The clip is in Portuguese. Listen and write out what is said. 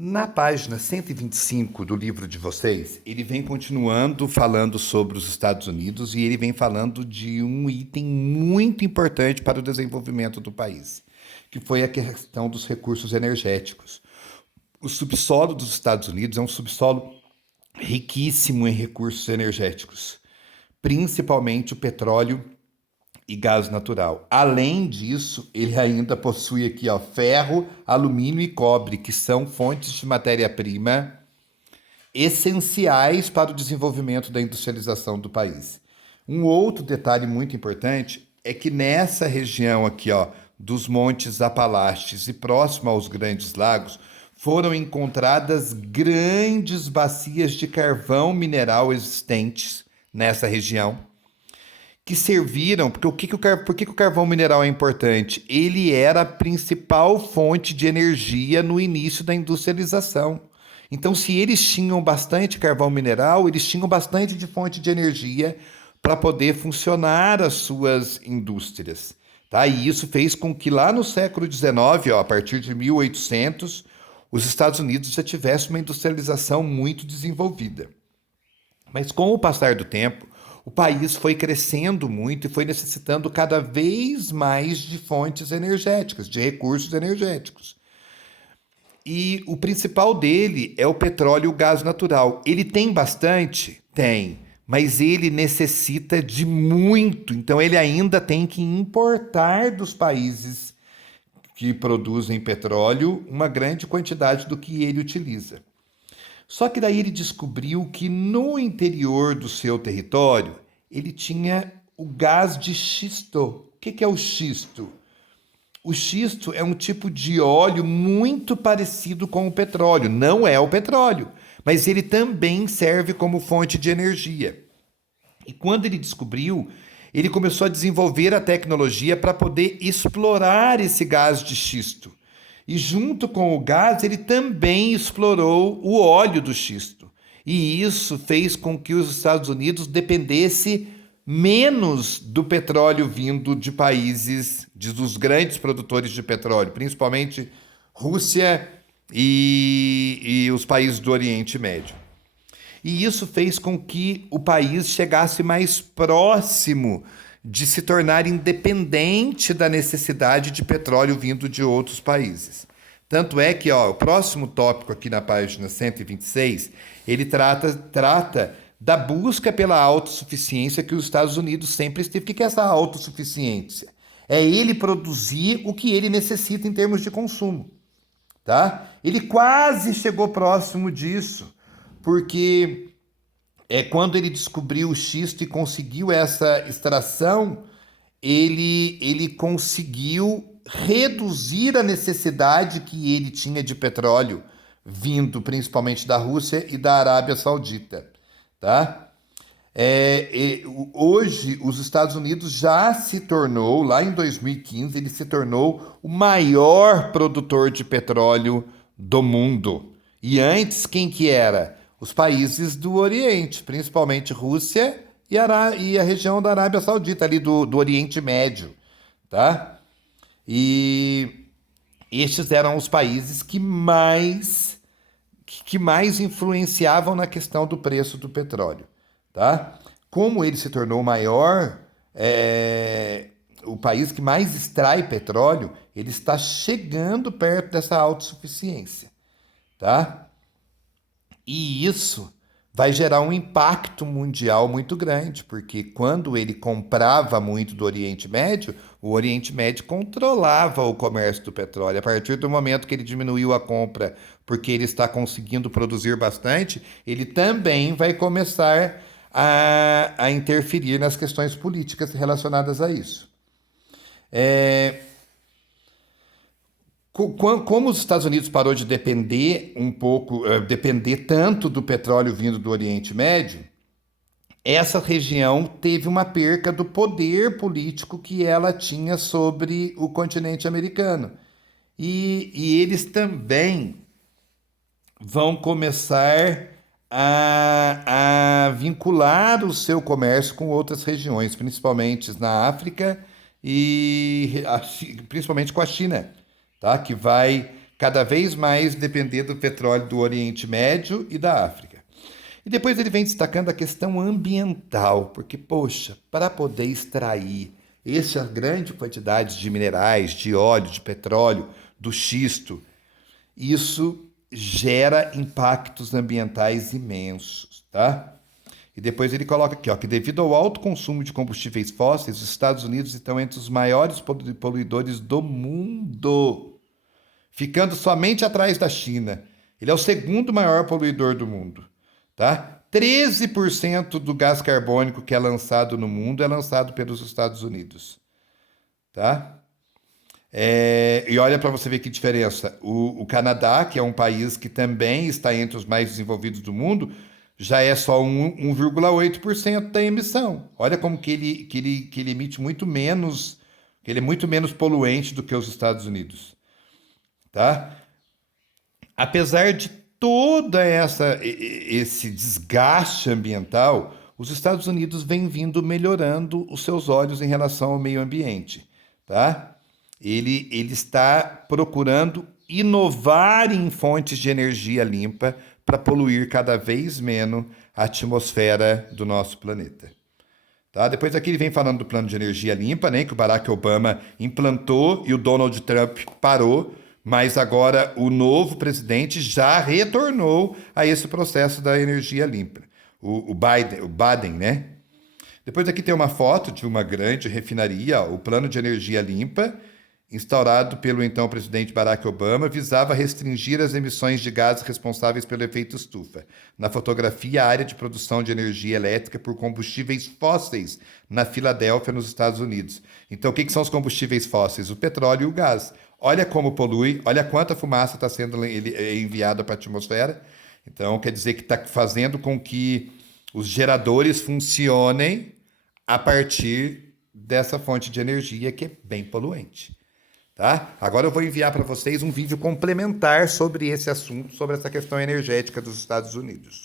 Na página 125 do livro de vocês, ele vem continuando falando sobre os Estados Unidos e ele vem falando de um item muito importante para o desenvolvimento do país, que foi a questão dos recursos energéticos. O subsolo dos Estados Unidos é um subsolo riquíssimo em recursos energéticos, principalmente o petróleo e gás natural. Além disso, ele ainda possui aqui, ó, ferro, alumínio e cobre, que são fontes de matéria-prima essenciais para o desenvolvimento da industrialização do país. Um outro detalhe muito importante é que nessa região aqui, ó, dos Montes Apalaches e próximo aos Grandes Lagos, foram encontradas grandes bacias de carvão mineral existentes nessa região que serviram, porque por que o carvão mineral é importante? Ele era a principal fonte de energia no início da industrialização. Então, se eles tinham bastante carvão mineral, eles tinham bastante de fonte de energia para poder funcionar as suas indústrias. Tá? E isso fez com que lá no século XIX, ó, a partir de 1800, os Estados Unidos já tivessem uma industrialização muito desenvolvida. Mas com o passar do tempo, o país foi crescendo muito e foi necessitando cada vez mais de fontes energéticas, de recursos energéticos. E o principal dele é o petróleo e o gás natural. Ele tem bastante? Tem, mas ele necessita de muito, então ele ainda tem que importar dos países que produzem petróleo uma grande quantidade do que ele utiliza. Só que daí ele descobriu que no interior do seu território ele tinha o gás de xisto. O que é o xisto? O xisto é um tipo de óleo muito parecido com o petróleo. Não é o petróleo, mas ele também serve como fonte de energia. E quando ele descobriu, ele começou a desenvolver a tecnologia para poder explorar esse gás de xisto. E junto com o gás, ele também explorou o óleo do xisto. E isso fez com que os Estados Unidos dependesse menos do petróleo vindo de países, dos grandes produtores de petróleo, principalmente Rússia e os países do Oriente Médio. E isso fez com que o país chegasse mais próximo de se tornar independente da necessidade de petróleo vindo de outros países. Tanto é que, ó, o próximo tópico aqui na página 126, ele trata da busca pela autossuficiência que os Estados Unidos sempre esteve. O que é essa autossuficiência? É ele produzir o que ele necessita em termos de consumo, tá? Ele quase chegou próximo disso, porque quando ele descobriu o xisto e conseguiu essa extração, ele conseguiu reduzir a necessidade que ele tinha de petróleo, vindo principalmente da Rússia e da Arábia Saudita. Tá? Hoje, os Estados Unidos já se tornou, lá em 2015, ele se tornou o maior produtor de petróleo do mundo. E antes, quem que era? Os países do Oriente, principalmente Rússia e a região da Arábia Saudita, ali do Oriente Médio, tá? E estes eram os países que mais influenciavam na questão do preço do petróleo, tá? Como ele se tornou maior, o país que mais extrai petróleo, ele está chegando perto dessa autossuficiência, tá? E isso vai gerar um impacto mundial muito grande, porque quando ele comprava muito do Oriente Médio, o Oriente Médio controlava o comércio do petróleo. A partir do momento que ele diminuiu a compra, porque ele está conseguindo produzir bastante, ele também vai começar a interferir nas questões políticas relacionadas a isso. Como os Estados Unidos parou de depender depender tanto do petróleo vindo do Oriente Médio, essa região teve uma perca do poder político que ela tinha sobre o continente americano. E eles também vão começar a vincular o seu comércio com outras regiões, principalmente na África e principalmente com a China, tá? Que vai cada vez mais depender do petróleo do Oriente Médio e da África. E depois ele vem destacando a questão ambiental, porque, poxa, para poder extrair essa grande quantidade de minerais, de óleo, de petróleo, do xisto, isso gera impactos ambientais imensos, tá? E depois ele coloca aqui, ó, que devido ao alto consumo de combustíveis fósseis, os Estados Unidos estão entre os maiores poluidores do mundo, ficando somente atrás da China. Ele é o segundo maior poluidor do mundo, tá? 13% do gás carbônico que é lançado no mundo é lançado pelos Estados Unidos, tá? E olha para você ver que diferença. O Canadá, que é um país que também está entre os mais desenvolvidos do mundo, já é só 1,8% da emissão. Olha como que ele emite muito menos, que ele é muito menos poluente do que os Estados Unidos, tá? Apesar de toda esse desgaste ambiental, os Estados Unidos vêm vindo melhorando os seus olhos em relação ao meio ambiente, tá? Ele está procurando inovar em fontes de energia limpa para poluir cada vez menos a atmosfera do nosso planeta. Tá? Depois aqui ele vem falando do plano de energia limpa, né, que o Barack Obama implantou e o Donald Trump parou, mas agora o novo presidente já retornou a esse processo da energia limpa. O Biden, né? Depois aqui tem uma foto de uma grande refinaria, ó, o plano de energia limpa, instaurado pelo então presidente Barack Obama, visava restringir as emissões de gases responsáveis pelo efeito estufa. Na fotografia, a área de produção de energia elétrica por combustíveis fósseis na Filadélfia, nos Estados Unidos. Então, o que são os combustíveis fósseis? O petróleo e o gás. Olha como polui, olha quanta fumaça está sendo enviada para a atmosfera. Então, quer dizer que está fazendo com que os geradores funcionem a partir dessa fonte de energia que é bem poluente. Tá? Agora eu vou enviar para vocês um vídeo complementar sobre esse assunto, sobre essa questão energética dos Estados Unidos.